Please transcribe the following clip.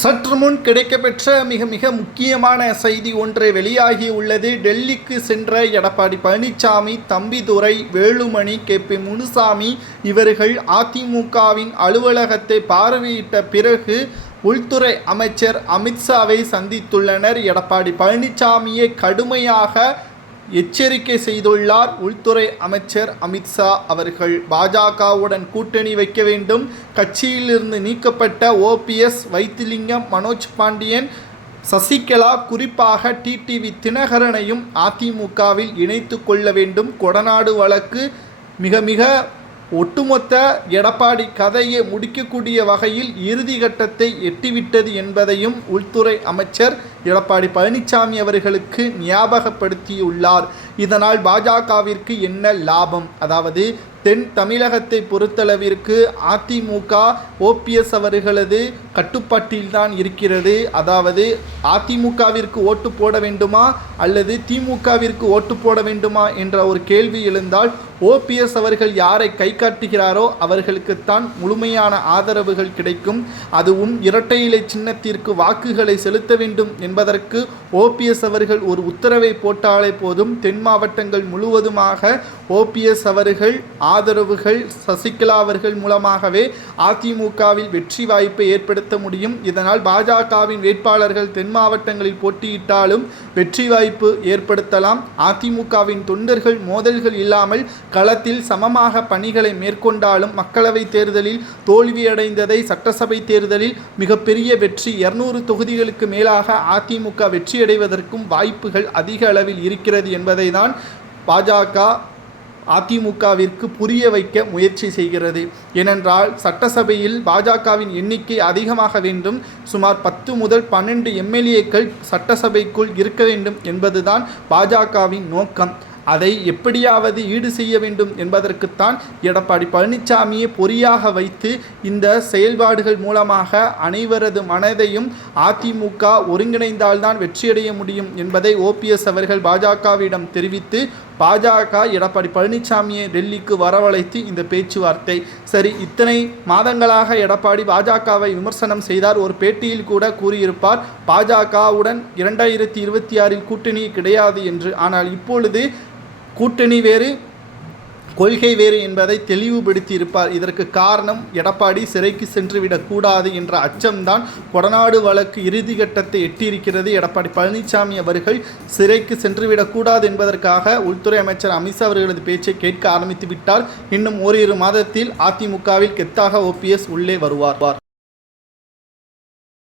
சற்று முன் கிடைக்கப்பெற்ற மிக மிக முக்கியமான செய்தி ஒன்று வெளியாகி உள்ளது. டெல்லிக்கு சென்ற எடப்பாடி பழனிசாமி தம்பிதுரை வேலுமணி கே. பி. முனுசாமி இவர்கள் அதிமுகவின் அலுவலகத்தை பார்வையிட்ட பிறகு உள்துறை அமைச்சர் அமித்ஷாவை சந்தித்துள்ளனர். எடப்பாடி பழனிசாமியை கடுமையாக எச்சரிக்கை செய்துள்ளார் உள்துறை அமைச்சர் அமித்ஷா அவர்கள். பாஜகவுடன் கூட்டணி வைக்க வேண்டும். கட்சியிலிருந்து நீக்கப்பட்ட ஓபிஎஸ் வைத்திலிங்கம் மனோஜ் பாண்டியன் சசிகலா குறிப்பாக டிடிவி தினகரனையும் அதிமுகவில் இணைத்து கொள்ள வேண்டும். கொடநாடு வழக்கு மிக மிக ஒட்டுமொத்த எடப்பாடி கதையை முடிக்கக்கூடிய வகையில் இறுதி கட்டத்தை எட்டிவிட்டது என்பதையும் உள்துறை அமைச்சர் எடப்பாடி பழனிசாமி அவர்களுக்கு ஞாபகப்படுத்தியுள்ளார். இதனால் பாஜகவிற்கு என்ன லாபம்? அதாவது தென் தமிழகத்தை பொறுத்தளவிற்கு அதிமுக ஓபிஎஸ் அவர்களது கட்டுப்பாட்டில்தான் இருக்கிறது. அதாவது அதிமுகவிற்கு ஓட்டு போட வேண்டுமா அல்லது திமுகவிற்கு ஓட்டு போட வேண்டுமா என்ற ஒரு கேள்வி எழுந்தால் ஓபிஎஸ் அவர்கள் யாரை கை காட்டுகிறாரோ அவர்களுக்குத்தான் முழுமையான ஆதரவுகள் கிடைக்கும். அதுவும் இரட்டை இலை சின்னத்திற்கு வாக்குகளை செலுத்த வேண்டும் என்பதற்கு ஓபிஎஸ் அவர்கள் ஒரு உத்தரவை போட்டாலே போதும். தென் மாவட்டங்கள் முழுவதுமாக ஓபிஎஸ் அவர்கள் ஆதரவுகள் சசிகலா அவர்கள் மூலமாகவே அதிமுகவில் வெற்றி வாய்ப்பை ஏற்படுத்த முடியும். இதனால் பாஜகவின் வேட்பாளர்கள் தென் மாவட்டங்களில் போட்டியிட்டாலும் வெற்றி வாய்ப்பு ஏற்படுத்தலாம். அதிமுகவின் தொண்டர்கள் மோதல்கள் இல்லாமல் களத்தில் சமமாக பணிகளை மேற்கொண்டாலும் மக்களவை தேர்தலில் தோல்வியடைந்ததை சட்டசபை தேர்தலில் மிகப்பெரிய வெற்றி இருநூறு தொகுதிகளுக்கு மேலாக அதிமுக வெற்றியடைவதற்கும் வாய்ப்புகள் அதிக அளவில் இருக்கிறது என்பதை தான் பாஜக அதிமுகவிற்கு புரிய வைக்க முயற்சி செய்கிறது. ஏனென்றால் சட்டசபையில் பாஜகவின் எண்ணிக்கை அதிகமாக வேண்டும். சுமார் பத்து முதல் பன்னெண்டு எம்எல்ஏக்கள் சட்டசபைக்குள் இருக்க வேண்டும் என்பதுதான் பாஜகவின் நோக்கம். அதை எப்படியாவது ஈடு செய்ய வேண்டும் என்பதற்குத்தான் எடப்பாடி பழனிசாமியை பொறியாக வைத்து இந்த செயல்பாடுகள் மூலமாக அனைவரது மனதையும் அதிமுக ஒருங்கிணைந்தால்தான் வெற்றியடைய முடியும் என்பதை ஓபிஎஸ் அவர்கள் பாஜகவிடம் தெரிவித்து பாஜக எடப்பாடி பழனிசாமியை டெல்லிக்கு வரவழைத்து இந்த பேச்சுவார்த்தை. சரி இத்தனை மாதங்களாக எடப்பாடி பாஜகவை விமர்சனம் செய்தார். ஒரு பேட்டியில் கூட கூறியிருப்பார் பாஜகவுடன் இரண்டாயிரத்தி இருபத்தி ஆறில் கூட்டணி கிடையாது என்று. ஆனால் இப்பொழுது கூட்டணி வேறு கொள்கை வேறு என்பதை தெளிவுபடுத்தி இருப்பார். இதற்கு காரணம் எடப்பாடி சிறைக்கு சென்றுவிடக்கூடாது என்ற அச்சம்தான் கொடநாடு வழக்கு இறுதி கட்டத்தை எட்டியிருக்கிறது. எடப்பாடி பழனிசாமி அவர்கள் சிறைக்கு சென்றுவிடக்கூடாது என்பதற்காக உள்துறை அமைச்சர் அமித்ஷா அவர்களது பேச்சை கேட்க ஆரம்பித்து விட்டார் இன்னும் ஓரிரு மாதத்தில் அதிமுகவில் கெத்தாக ஓபிஎஸ் உள்ளே வருவார்.